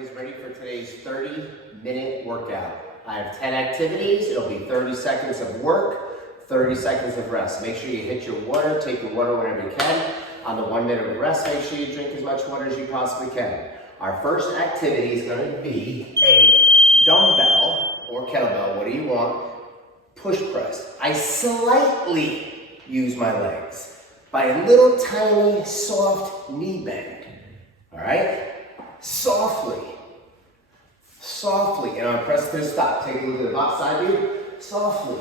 everybody's ready for today's 30-minute workout. I have 10 activities. It'll be 30 seconds of work, 30 seconds of rest. Make sure you hit your water, take your water whenever you can. On the 1 minute of rest, make sure you drink as much water as you possibly can. Our first activity is going to be a dumbbell or kettlebell, what do you want, push press. I slightly use my legs by a little tiny soft knee bend, all right? Softly, and I'm pressing to the stop. Take a look at the box side view. Softly,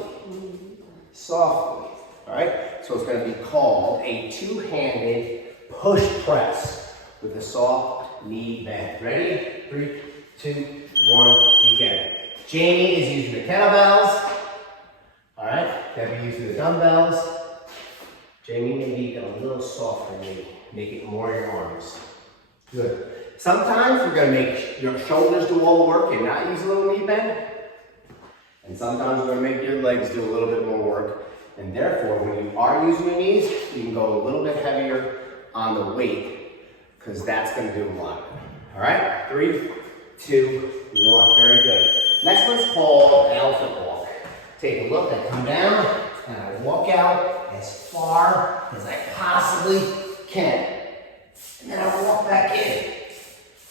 all right? So it's going to be called a two-handed push press with a soft knee bend. Ready? 3, 2, 1, begin. Jamie is using the kettlebells. All right, Debbie using the dumbbells. Jamie, maybe a little softer knee. Make it more your arms. Good. Sometimes we're going to make your shoulders do all the work and not use a little knee bend. And sometimes we're going to make your legs do a little bit more work. And therefore, when you are using your knees, you can go a little bit heavier on the weight because that's going to do a lot. All right? 3, 2, 1. Very good. Next one's called elephant walk. Take a look. I come down and I walk out as far as I possibly can. And then I walk back in.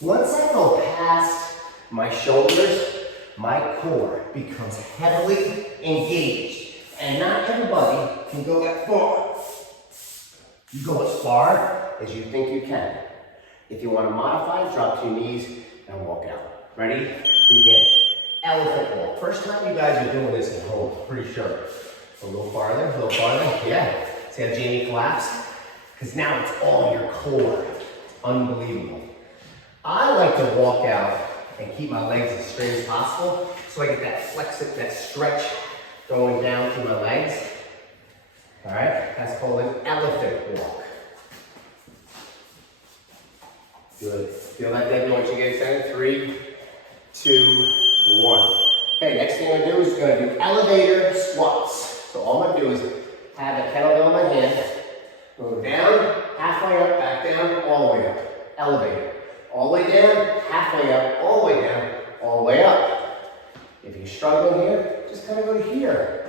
Once I go past my shoulders, my core becomes heavily engaged. And not everybody can go that far. You go as far as you think you can. If you want to modify, drop to your knees and walk out. Ready? Begin. Elephant walk. First time you guys are doing this at home, pretty sure. A little farther, yeah. See how Jamie collapsed? Because now it's all your core. Unbelievable. I like to walk out and keep my legs as straight as possible so I get that flex, that stretch going down through my legs. All right, that's called an elephant walk. Good. Feel that, Debbie, once you get extended? 3, 2, 1. Okay, next thing I'm going to do is going to do elevator squats. So all I'm going to do is have a kettlebell in my hand, go down, halfway up, back down, all the way up. Elevator. All the way down, halfway up, all the way down, all the way up. If you're struggling here, just kind of go to here.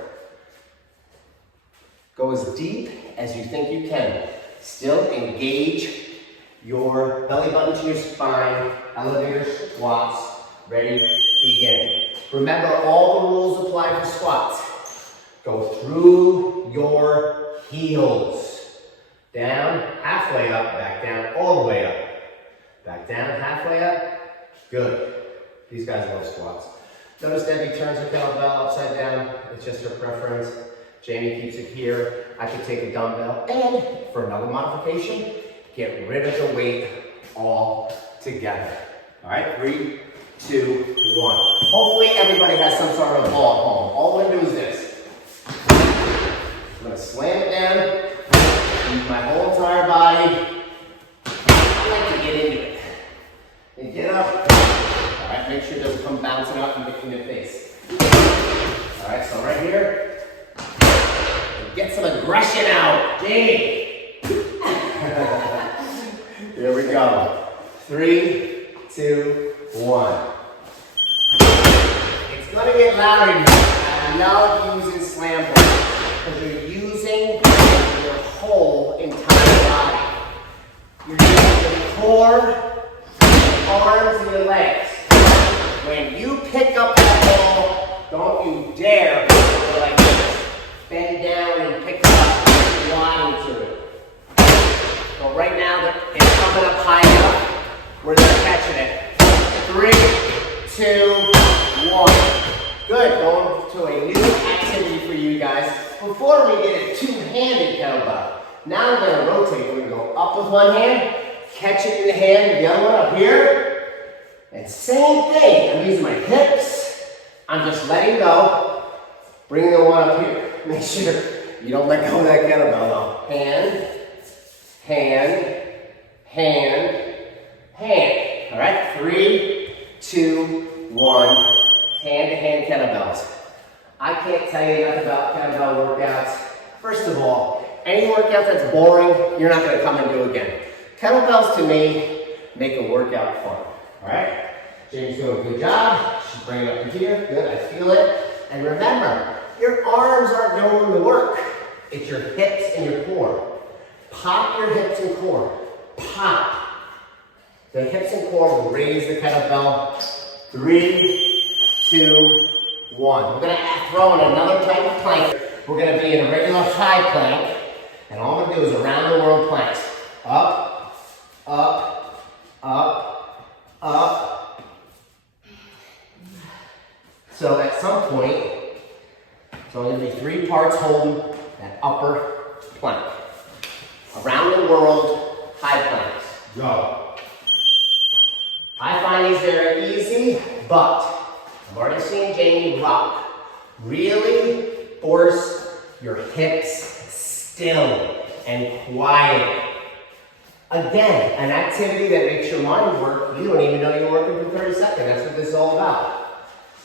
Go as deep as you think you can. Still engage your belly button to your spine. Elevator squats. Ready? Begin. Remember, all the rules apply for squats. Go through your heels. Down, halfway up, back down, all the way up. Back down, halfway up. Good. These guys love squats. Notice Debbie turns her kettlebell upside down. It's just her preference. Jamie keeps it here. I could take a dumbbell and, for another modification, get rid of the weight all together. All right, 3, 2, 1. Hopefully everybody has some sort of ball at home. All we're going to do is this. I'm going to slam it down, use my whole entire body. I like to get into it. And get up. All right, make sure it doesn't come bouncing up and hit in your face. All right, so right here. Get some aggression out. Jamie. Here we go. 3, 2, 1. It's going to get louder. I love using slam ball because you're using your whole entire body. You're using your core, arms, and your legs. When you pick up that ball, don't you dare go like this. Bend down and pick it up. Slide into it. So right now, it's coming up high enough where they're catching it. 3, 2, 1. Good. Going to a new activity for you guys. Before we get a two-handed kettlebell. Now we're going to rotate. We're going to go up with one hand, catch it in the hand, the other one up here. And same thing. I'm using my hips. I'm just letting go. Bring the one up here. Make sure you don't let go of that kettlebell though. Hand, hand, hand, hand. All right, 3, 2, 1. Hand-to-hand kettlebells. I can't tell you enough about kettlebell workouts. First of all, any workout that's boring, you're not going to come and do again. Kettlebells to me make a workout fun. All right? James doing a good job. She's bringing it up to here. Good, I feel it. And remember, your arms aren't doing the work. It's your hips and your core. Pop your hips and core. Pop. The hips and core will raise the kettlebell. 3, 2, 1. We're going to throw in another type of plank. We're going to be in a regular high plank. And all I'm going to do is around the world planks. Up, up, up, up. So at some point, it's only going to be 3 parts holding that upper plank. Around the world, high planks. Go. I find these very easy, but I've already seen Jamie rock. Really force your hips still and quiet. Again, an activity that makes your mind work. You don't even know you're working for 30 seconds. That's what this is all about.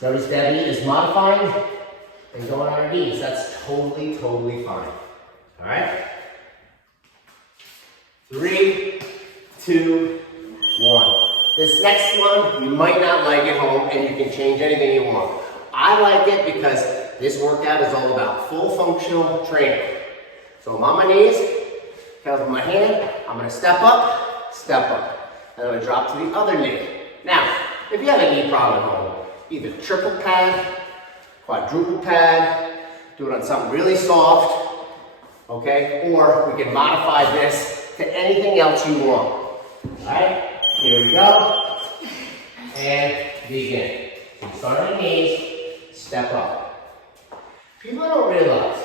Notice Debbie is modifying and going on her knees. That's totally, totally fine. All right? 3, 2, 1. This next one, you might not like at home, and you can change anything you want. I like it because this workout is all about full functional training. So I'm on my knees, held with my hand, I'm gonna step up, and I'm gonna drop to the other knee. Now, if you have a knee problem at home, either triple pad, quadruple pad, do it on something really soft, okay? Or we can modify this to anything else you want. All right? Here we go, and begin. So start on your knees, step up. People don't realize,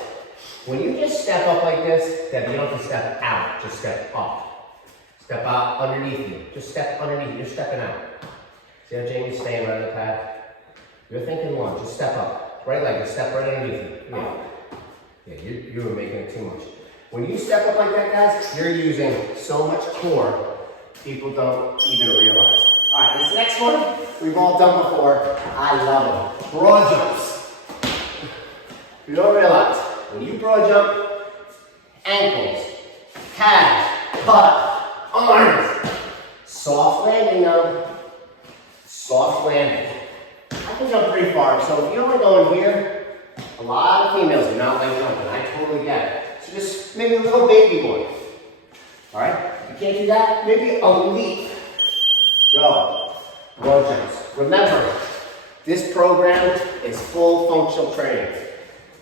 when you just step up like this, that you don't have to step out, just step up. Step out underneath you, just step underneath, you're stepping out. See how Jamie's staying right on the pad? You're thinking one, just step up. Right leg, just step right underneath you. Yeah, you were making it too much. When you step up like that, guys, you're using so much core, people don't even realize. All right, this next one, we've all done before. I love them. Broad jumps. You don't realize, when you broad jump, ankles, calves, butt, arms, soft landing now. Soft landing. I can jump pretty far, so if you're only going here, a lot of females do not like jumping. I totally get it. So just maybe a little baby one. All right? If you can't do that, maybe a leap. Go. Broad jumps. Remember, this program is full functional training.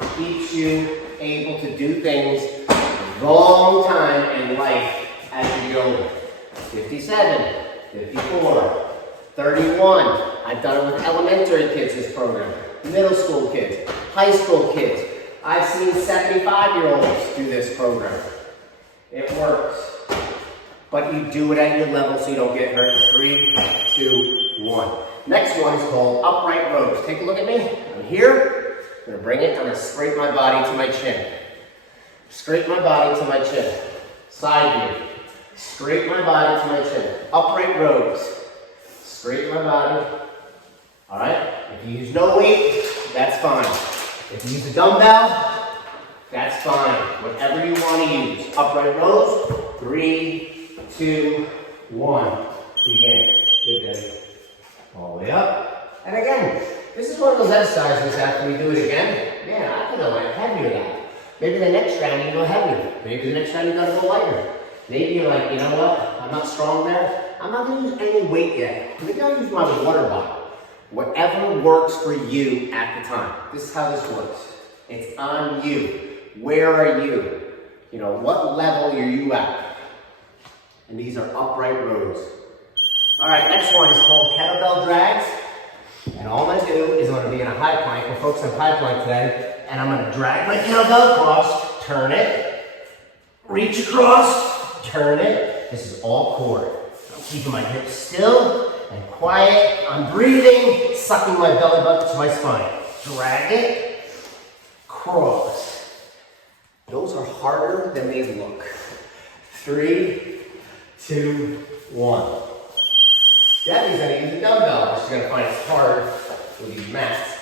It keeps you able to do things a long time in life as you get older. 57, 54, 31. I've done it with elementary kids, this program. Middle school kids, high school kids. I've seen 75-year-olds do this program. It works. But you do it at your level so you don't get hurt. 3, 2, 1. Next one is called upright rows. Take a look at me. I'm here. I'm going to bring it. I'm going to scrape my body to my chin. Scrape my body to my chin. Side view. Scrape my body to my chin. Upright rows. Scrape my body. All right? If you use no weight, that's fine. If you use a dumbbell, that's fine. Whatever you want to use. Upright rows. 3, 2, 1. Begin. Good, Debbie. All the way up. And again, this is one of those exercises after we do it again. Man, I can go heavier now. Maybe the next round you go heavier. Maybe the next round you gotta go lighter. Maybe you're like, you know what? I'm not strong there. I'm not gonna use any weight yet. Maybe I'll use my water bottle. Whatever works for you at the time. This is how this works. It's on you. Where are you? You know, what level are you at? And these are upright rows. All right, next one is called kettlebell drags. And all I'm gonna do is I'm gonna be in a high plank. We're focused on high plank today. And I'm gonna drag my kettlebell across, turn it, reach across, turn it. This is all core. I'm keeping my hips still and quiet. I'm breathing, sucking my belly button to my spine. Drag it, cross. Those are harder than they look. 3, 2, 1. Debbie's gonna use a dumbbell. She's gonna find it hard with these mats.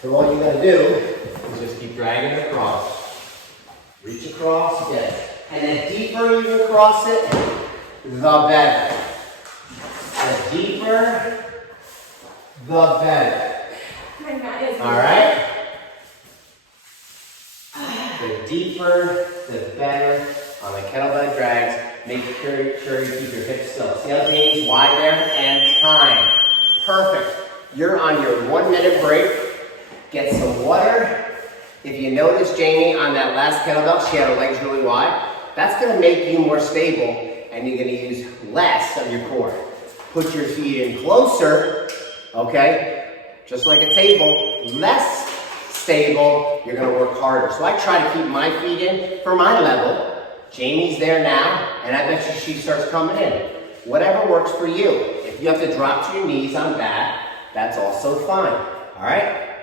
So all you gotta do is just keep dragging it across. Reach across, yes. And the deeper you can cross it, the better. The deeper the better. All right? The deeper, the better on the kettlebell drags. Make sure you keep your hips still. See how Jamie's wide there? And time. Perfect. You're on your 1 minute break. Get some water. If you notice Jamie on that last kettlebell, she had her legs really wide. That's going to make you more stable and you're going to use less of your core. Put your feet in closer, okay? Just like a table, less stable, you're going to work harder. So I try to keep my feet in for my level. Jamie's there now, and I bet you she starts coming in. Whatever works for you. If you have to drop to your knees on that, that's also fine. All right?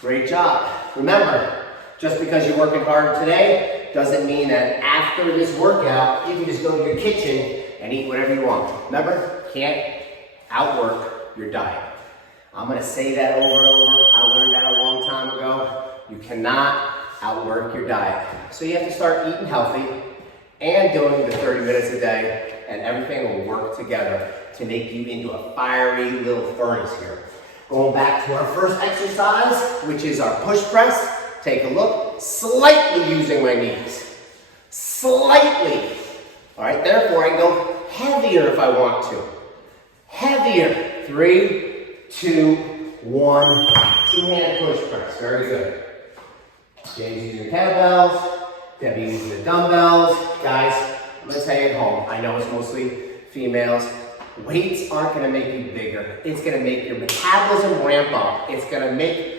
Great job. Remember, just because you're working hard today doesn't mean that after this workout, you can just go to your kitchen and eat whatever you want. Remember, can't outwork your diet. I'm going to say that over and over. I learned that a long time ago. You cannot outwork your diet. So you have to start eating healthy and doing the 30 minutes a day, and everything will work together to make you into a fiery little furnace here. Going back to our first exercise, which is our push press. Take a look, slightly using my knees. Slightly. All right, therefore I go heavier if I want to. Heavier. 3, 2, 1. Two-hand push press. Very good. James using kettlebells. Debbie using the dumbbells. Guys, I'm going to tell you at home, I know it's mostly females. Weights aren't going to make you bigger. It's going to make your metabolism ramp up. It's going to make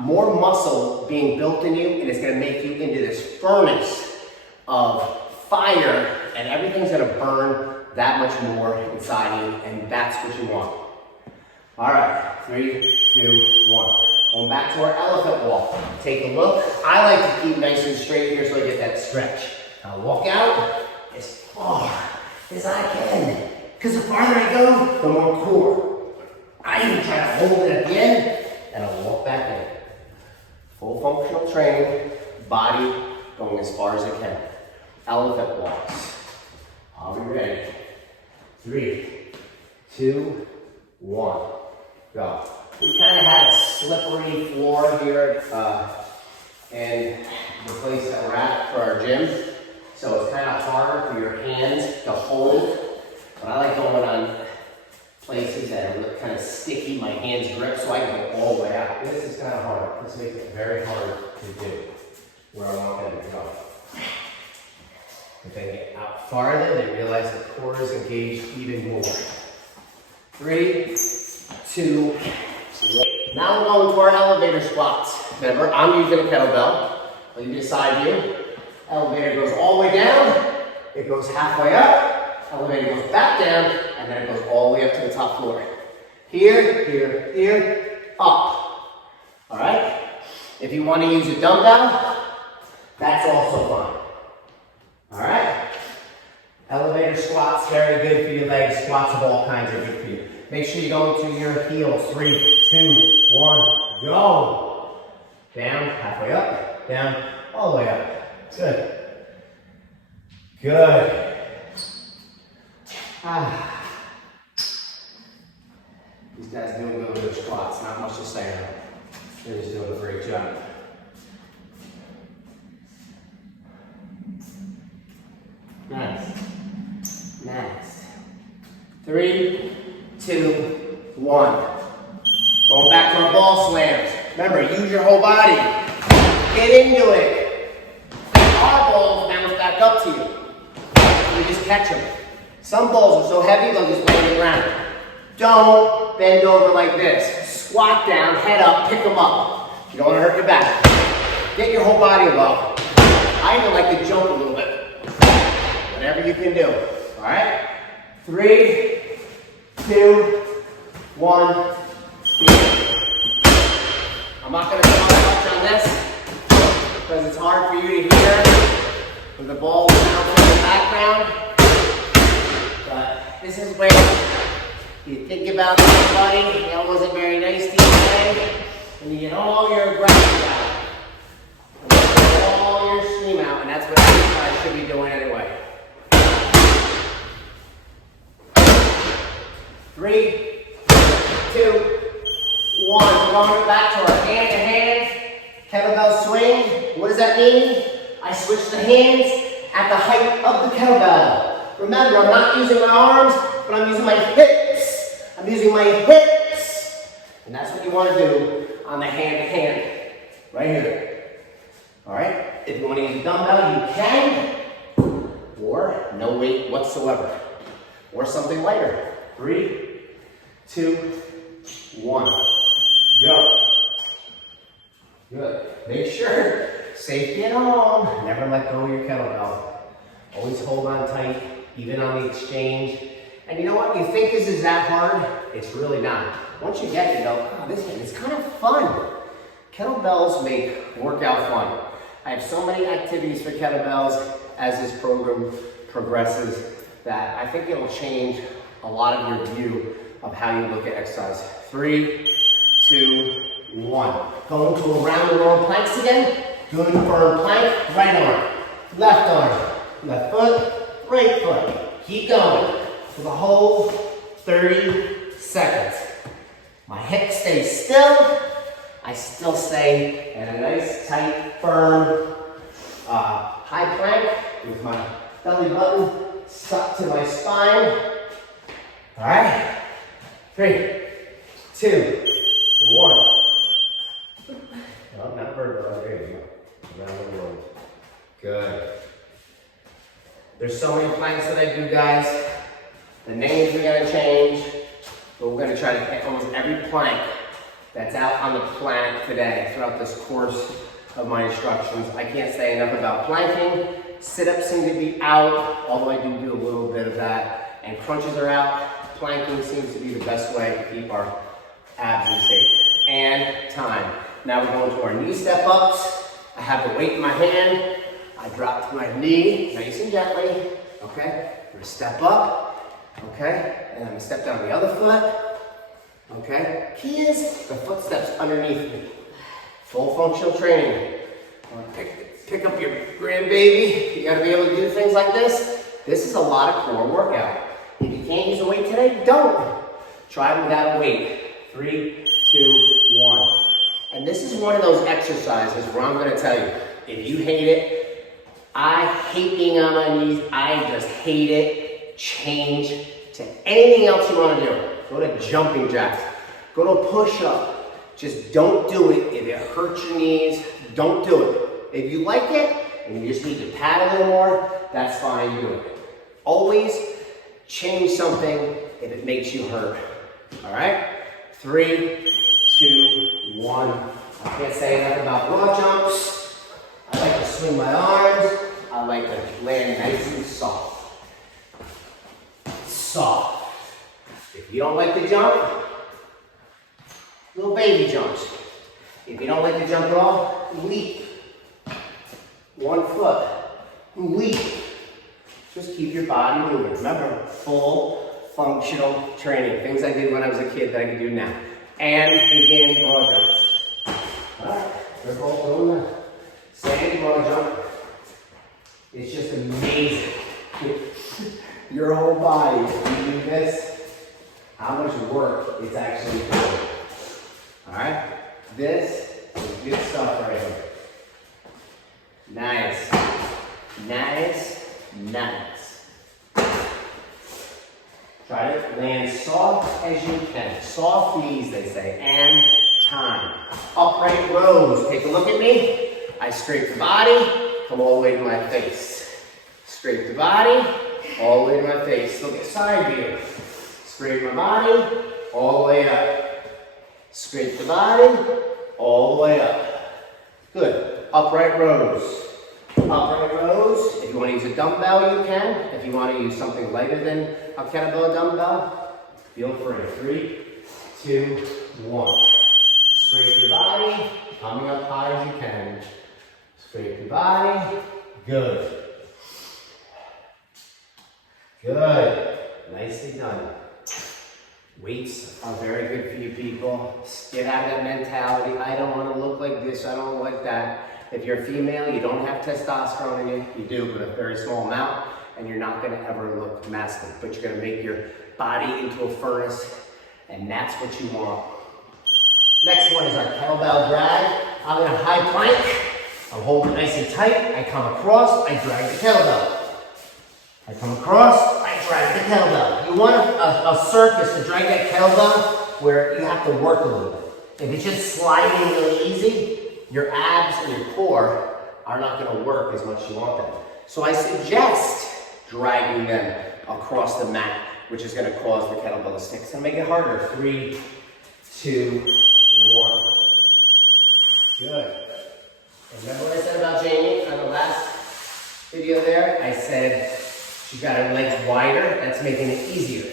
more muscle being built in you, and it's going to make you into this furnace of fire, and everything's going to burn that much more inside you, and that's what you want. All right, 3, 2, 1. Going back to our elephant walk. Take a look. I like to keep nice and straight here so I get that stretch. I'll walk out as far as I can, because the farther I go, the more core. I even try to hold it at the end, and I'll walk back in. Full functional training, body going as far as it can. Elephant walks. I'll be ready. 3, 2, 1, go. We kind of had a slippery floor here in the place that we're at for our gym. So it's kind of harder for your hands to hold. But I like going on places that are kind of sticky, my hands grip, so I can go all the way out. This is kind of hard. This makes it very hard to do where I want them to go. If they get out farther, they realize the core is engaged even more. 3, 2, 1. Now we're going to our elevator squats. Remember, I'm using a kettlebell. I'll leave it beside you. Elevator goes all the way down. It goes halfway up. Elevator goes back down, and then it goes all the way up to the top floor. Here, here, here, up. All right? If you want to use a dumbbell, that's also fine. All right? Elevator squats, very good for your legs. Squats of all kinds are good for you. Make sure you go into your heels. 3, 2, 1, go. Down, halfway up, down, all the way up. Good. Good. These guys doing good with their squats, not much to say on them. They're just doing a great job. Nice. Nice. 3, 2, 1. Going back to our ball slams. Remember, use your whole body. Get into it. Our balls bounce back up to you. You just catch them. Some balls are so heavy, they'll just lay on the ground. Don't bend over like this. Squat down, head up, pick them up. You don't want to hurt your back. Get your whole body low. I even like to jump a little bit. Whatever you can do. All right? 3, 2, 1. I'm not going to talk much on this because it's hard for you to hear with the ball bouncing in the background. But this is where you think about somebody that wasn't very nice to you today, and you get all your aggression out. And you get all your steam out, and that's what exercise should be doing anyway. 3, 2, going back to our hand-to-hand kettlebell swing. What does that mean? I switch the hands at the height of the kettlebell. Remember, I'm not using my arms, but I'm using my hips. I'm using my hips. And that's what you want to do on the hand-to-hand, right here. All right? If you want to use a dumbbell, you can, or no weight whatsoever, or something lighter. 3, 2, 1, go. Good. Make sure, safety at home, never let go of your kettlebell. Always hold on tight, even on the exchange. And you know what, you think this is that hard? It's really not. Once you get it, you go, oh, this is kind of fun. Kettlebells make workout fun. I have so many activities for kettlebells as this program progresses that I think it'll change a lot of your view of how you look at exercise. 3, 2, 1. Going to around the world planks again. Good firm plank, right arm, left foot, right foot. Keep going for the whole 30 seconds. My hip stays still. I still stay in a nice, tight, firm, high plank with my belly button stuck to my spine. All right, 3, 2, 1. Oh, not vertical. There you go. Around the world. Good. There's so many planks that I do, guys. The names are going to change, but we're going to try to hit almost every plank that's out on the planet today throughout this course of my instructions. I can't say enough about planking. Sit-ups seem to be out, although I do a little bit of that. And crunches are out. Planking seems to be the best way to keep our abs in shape. And time. Now we're going to our knee step-ups. I have the weight in my hand. I drop to my knee, nice and gently. Okay? I'm going to step up. Okay? And I'm going to step down the other foot. Okay? Key is the footsteps underneath me. Full functional training. Pick up your grandbaby. You gotta be able to do things like this. This is a lot of core workout. If you can't use a weight today, don't. Try without a weight. 3, 2, 1. And this is one of those exercises where I'm gonna tell you, if you hate it, I hate being on my knees. I just hate it. Change to anything else you wanna do. Go to jumping jacks. Go to push-up. Just don't do it. If it hurts your knees, don't do it. If you like it and you just need to pad a little more, that's fine, do it. Always change something if it makes you hurt. All right? 3, 2, 1. I can't say enough about broad jumps. I like to swing my arms. I like to land nice and soft. Soft. If you don't like to jump, little baby jumps. If you don't like to jump at all, leap. 1 foot. Leap. Just keep your body moving. Remember, full functional training. Things I did when I was a kid that I can do now. And begin broad jumps. Alright, we're both doing the same broad jump. It's just amazing. Your whole body, if you do this, how much work it's actually doing. Alright? This is good stuff right here. Nice. Nice. Nice. Try to land soft as you can. Soft knees, they say. And time. Upright rows. Take a look at me. I scrape the body. Come all the way to my face. Scrape the body. All the way to my face. Look at side view. Scrape my body. All the way up. Scrape the body. All the way up. Good. Upright rows. Upright rows. If you want to use a dumbbell, you can. If you want to use something lighter than a kettlebell dumbbell, feel free. 3, 2, 1. Scrape your body. Coming up high as you can. Scrape your body. Good. Good. Nicely done. Weights are very good for you people. Get out of that mentality. I don't want to look like this. I don't look like that. If you're a female, you don't have testosterone in you. You do, but a very small amount, and you're not going to ever look masculine. But you're going to make your body into a furnace, and that's what you want. Next one is our kettlebell drag. I'm in a high plank. I'm holding nice and tight. I come across, I drag the kettlebell. I come across, I drag the kettlebell. You want a circus to drag that kettlebell where you have to work a little bit. If it's just sliding really easy, your abs and your core are not going to work as much as you want them. So I suggest dragging them across the mat, which is going to cause the kettlebell to stick. So make it harder. 3, 2, 1. Good. Remember what I said about Jamie on the last video there? I said she got her legs wider. That's making it easier.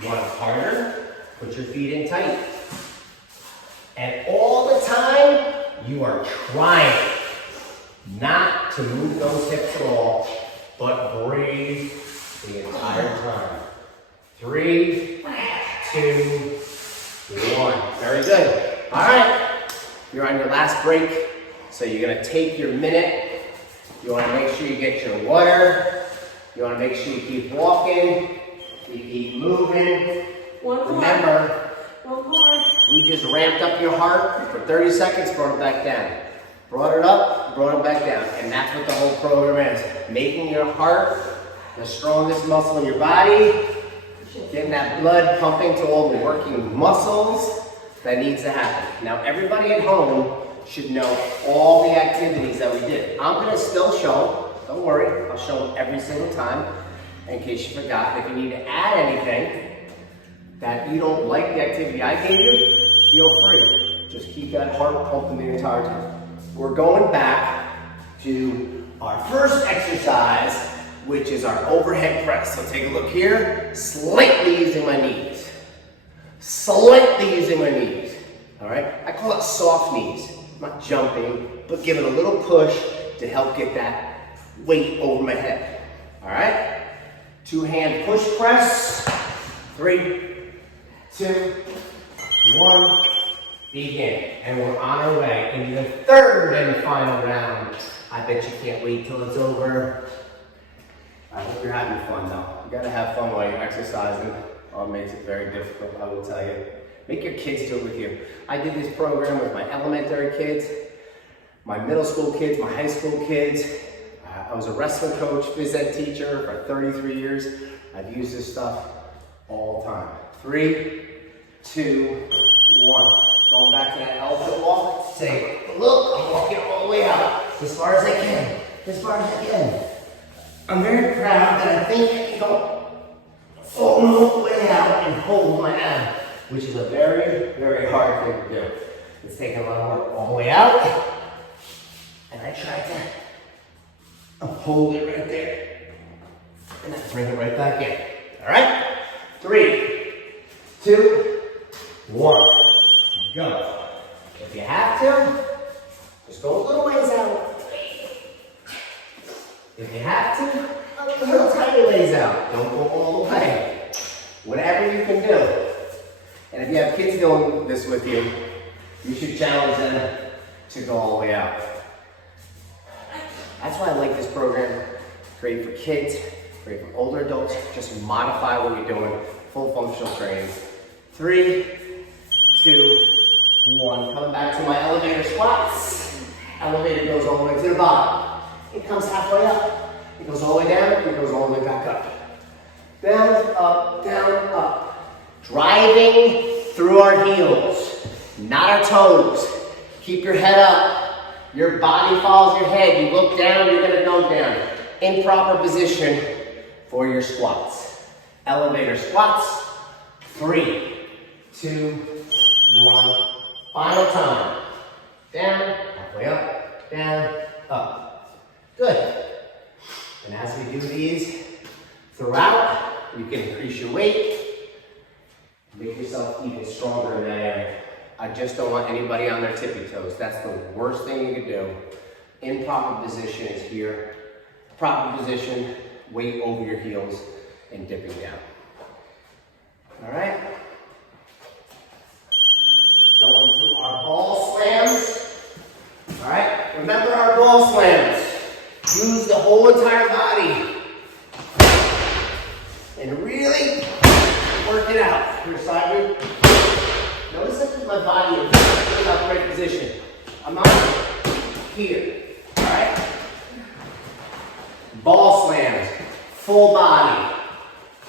You want it harder? Put your feet in tight. And all the time, you are trying not to move those hips at all, but breathe the entire time. 3, 2, 1. Very good. All right. You're on your last break, so you're going to take your minute. You want to make sure you get your water. You want to make sure you keep walking. You keep moving. Remember, one more. We just ramped up your heart for 30 seconds, brought it back down. Brought it up, brought it back down. And that's what the whole program is. Making your heart the strongest muscle in your body. Getting that blood pumping to all the working muscles. That needs to happen. Now, everybody at home should know all the activities that we did. I'm going to still show them. Don't worry. I'll show them every single time in case you forgot. If you need to add anything that you don't like the activity I gave you, feel free. Just keep that heart pumping the entire time. We're going back to our first exercise, which is our overhead press. So take a look here. Slightly using my knees. Slightly using my knees. All right? I call it soft knees. I'm not jumping, but giving a little push to help get that weight over my head. All right? 2-hand push press. 3, 2, 1. Begin. And we're on our way into the third and final round. I bet you can't wait till it's over. I hope you're having fun though. You gotta have fun while you're exercising. Oh, it makes it very difficult, I will tell you. Make your kids do it with you. I did this program with my elementary kids, my middle school kids, my high school kids. I was a wrestling coach, phys ed teacher for 33 years. I've used this stuff all the time. 3, 2, 1. Going back to that elephant walk. Say, look, I'm walking all the way out. As far as I can. As far as I can. I'm very proud that I think I can go all the way out and hold my ab, which is a very, very hard thing to do. It's taking a lot of work all the way out. And I try to hold it right there. And then bring it right back in. All right? 3, 2, 1. Go. If you have to, just go a little ways out. If you have to, a little tiny ways out. Don't go all the way. Whatever you can do. And if you have kids doing this with you, you should challenge them to go all the way out. That's why I like this program. Great for kids, great for older adults. Just modify what you're doing. Full functional training. 3, 2, 1. Coming back to my elevator squats. Elevator goes all the way to the bottom. It comes halfway up. It goes all the way down. It goes all the way back up. Down, up, down, up. Driving through our heels, not our toes. Keep your head up. Your body follows your head. You look down, you're going to go down. In proper position for your squats. Elevator squats. 3, 2, 1. Final time. Down, halfway up, down, up. Good. And as we do these throughout, you can increase your weight, make yourself even stronger in that area. I just don't want anybody on their tippy toes. That's the worst thing you can do. Improper position is here. Proper position, weight over your heels, and dipping down. All right? Going through our ball slams. All right? Remember our ball slams. Use the whole entire body. And really work it out. Your side move. Notice that my body is in an upright position. I'm not here. All right? Ball slams, full body,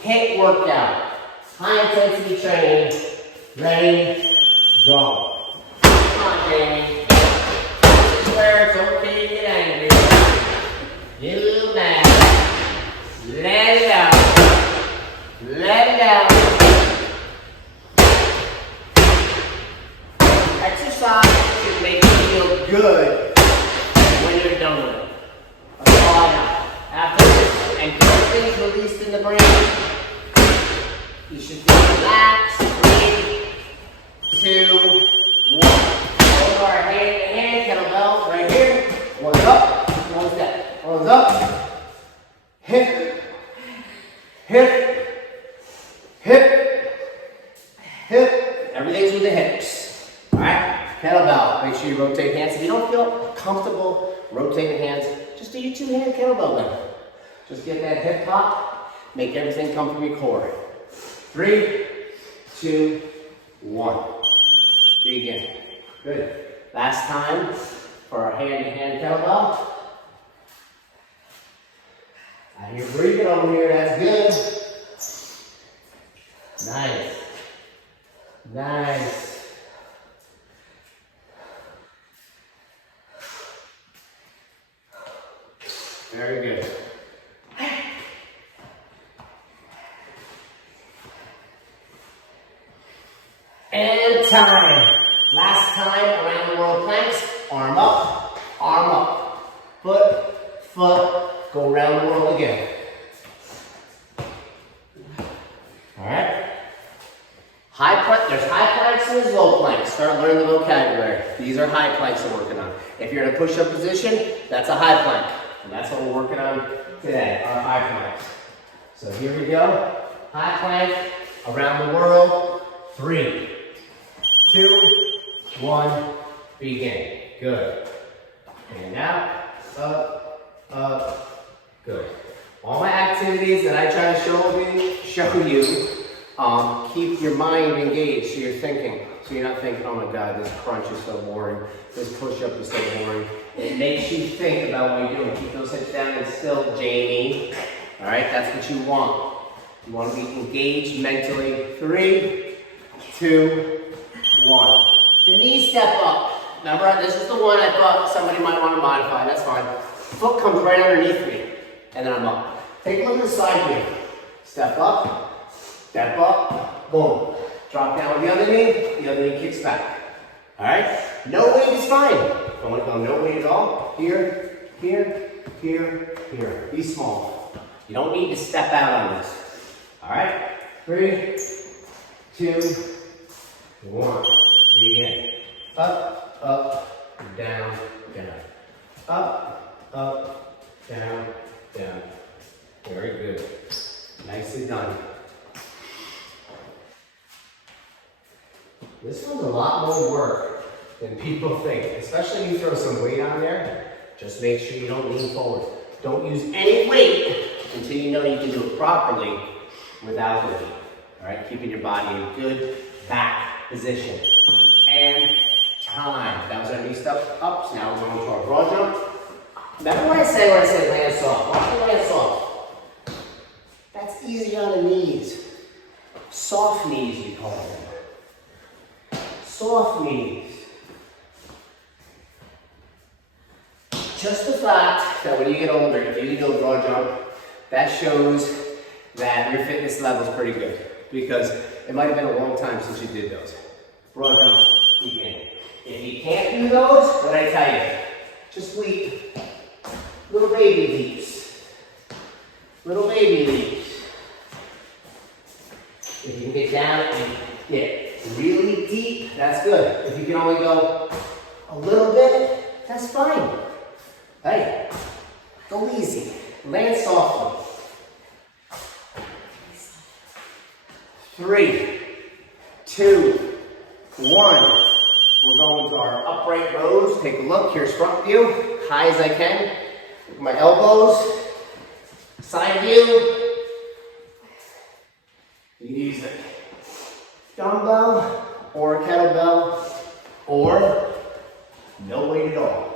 hit workout, high intensity training. Ready, go. Come on, Jamie. This is where it's okay to get angry. Get a little mad. Let it out. Let it out. Exercise should make you feel good when you're done with it. That's all I got. After this, and endorphins released in the brain, you should feel relaxed. 3, 2, 1. Over our hand-to-hand kettlebell right here. One's up, one's down. One's up. Hip, hip, hip, hip. Everything's with the hips. All right? Kettlebell. Make sure you rotate hands. If you don't feel comfortable rotating hands, just do your two-hand kettlebell then. Just get that hip pop. Make everything come from your core. 3, 2, 1. Begin. Good. Last time for our hand-to-hand kettlebell. I hear breathing over here. That's good. Nice. Nice. Very good. And time. Last time around the world planks. Arm up, foot, go around the world again. All right. There's high planks and there's low planks. Start learning the vocabulary. These are high planks we're working on. If you're in a push-up position, that's a high plank. And that's what we're working on today, our high planks. So here we go. High plank around the world. 3, 2, 1, begin. Good. And out, up, good. All my activities that I try to show you, keep your mind engaged so you're thinking. So you're not thinking, oh my God, this crunch is so boring. This push-up is so boring. It makes you think about what you're doing. Keep those hips down and still, Jamie. All right, that's what you want. You want to be engaged mentally. 3, 2, 1. The knee step up. Remember, this is the one I thought somebody might want to modify. That's fine. Foot comes right underneath me, and then I'm up. Take a look at the side here. Step up, boom. Drop down with the other knee kicks back. All right? No weight is fine. Don't want to go no weight at all. Here, here, here, here. Be small. You don't need to step out on this. All right? 3, 2, 1. Begin. Up, down, down. Up, down, down. Very good. Nicely done. This one's a lot more work than people think, especially if you throw some weight on there. Just make sure you don't lean forward. Don't use any weight until you know you can do it properly without the weight. All right, keeping your body in good back position. And time. That was our knee step up. So now we're going to our broad jump. Remember what I said when I said land soft? Watch me land soft. That's easy on the knees. Soft knees, we call them. Soft knees. Just the fact that when you get older, if you do a broad jump, that shows that your fitness level is pretty good. Because it might have been a long time since you did those. Broad jump, begin. If you can't do those, what I tell you, just leap. Little baby leaps. Little baby leaps. If you can get down and get really deep, that's good. If you can only go a little bit, that's fine. Hey, go easy. Land softly. 3, 2, 1. We're going to our upright rows. Take a look. Here's front view. High as I can. Look at my elbows. Side view. You use the dumbbell or a kettlebell, or no weight at all.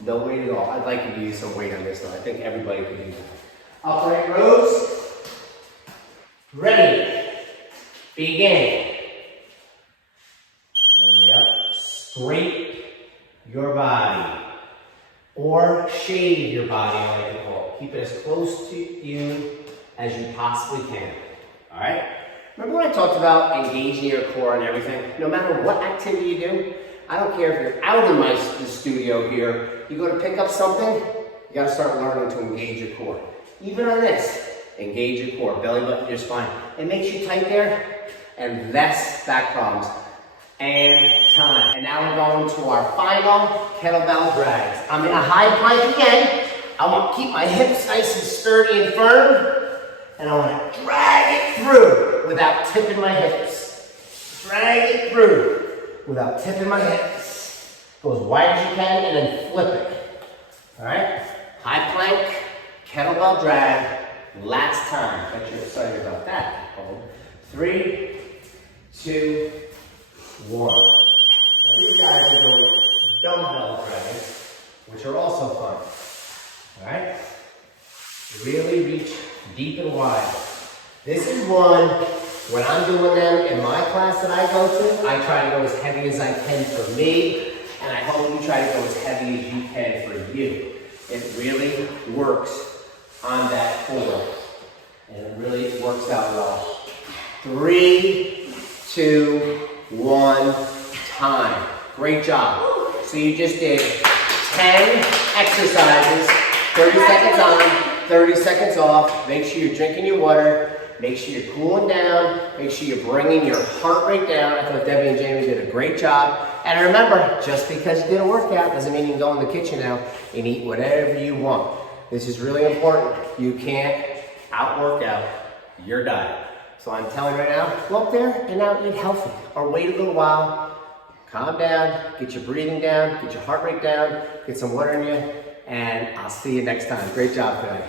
No weight at all. I'd like you to use some weight on this though. I think everybody could do that. Upright rows. Ready. Begin. All the way up. Scrape your body. Or shave your body, I like to call it. Keep it as close to you as you possibly can. Alright? Remember when I talked about engaging your core and everything? No matter what activity you do, I don't care if you're out in the studio here, you go to pick up something, you gotta start learning to engage your core. Even on this, engage your core, belly button, your spine. It makes you tight there and less back problems. And time. And now we're going to our final kettlebell drags. I'm in a high plank again. I want to keep my hips nice and sturdy and firm. And I want to drag it through without tipping my hips. Drag it through without tipping my hips. Go as wide as you can and then flip it. All right? High plank, kettlebell drag. Last time. Bet you're excited about that. 3, 2, 1. Now these guys are doing dumbbell drags, which are also fun. Alright? Really reach deep and wide. This is one, when I'm doing them in my class that I go to, I try to go as heavy as I can for me, and I hope you try to go as heavy as you can for you. It really works on that core, and it really works out well. 3, 2, 1, time. Great job. So you just did 10 exercises, 30 seconds on, 30 seconds off. Make sure you're drinking your water. Make sure you're cooling down. Make sure you're bringing your heart rate down. I thought Debbie and Jamie did a great job. And remember, just because you did a workout doesn't mean you can go in the kitchen now and eat whatever you want. This is really important. You can't out-workout your diet. So I'm telling you right now, go up there and now eat healthy. Or wait a little while, calm down, get your breathing down, get your heart rate down, get some water in you, and I'll see you next time. Great job today.